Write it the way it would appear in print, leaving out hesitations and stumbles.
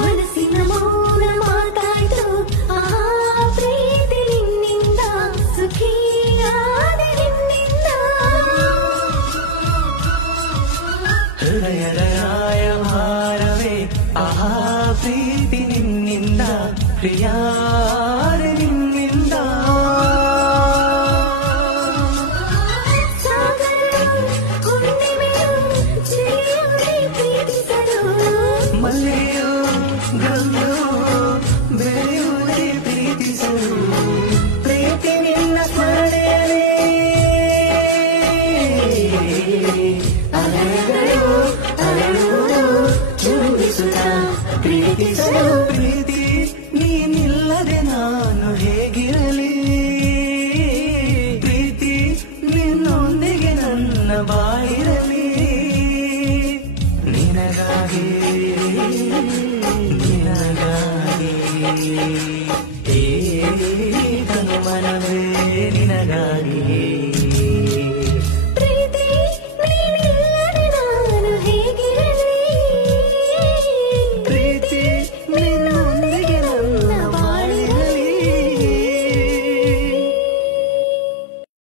ಮನಸ್ಸಿನ ಮೌನ ಮಾತಾಯ್ತು ಆಹಾ ಪ್ರೀತಿ ನಿನ್ನಿಂದ ಸುಖಿಯಾದೆ ನಿನ್ನಿಂದ ಹೃದಯದ ರಾಯಭಾರವೇ ಆಹಾ ಪ್ರೀತಿ ನಿನ್ನಿಂದ ಪ್ರಿಯಾರೆ ನಿನ್ನಿಂದ ಮಲ್ಲೆಯು ಗಂಡು ಬೆಳೆಯುವುದೇ ಪ್ರೀತಿಸಲು ಪ್ರೀತಿ ನಿನ್ನ ಸ್ಮರಣೆಯೇ ಅಲೆಗಳು ಅಲೆಯುವುದು ಚುಂಬಿಸುತ್ತ ಪ್ರೀತಿಸಲು ಪ್ರೀತಿ ನೀನಿಲ್ಲದೆ ನಾನು ಹೇಗಿರಲಿ ಪ್ರೀತಿ ನಿನ್ನೊಂದಿಗೆ ನನ್ನ ಬಾಯಿರಲಿ ನಿನಗಾಗಿ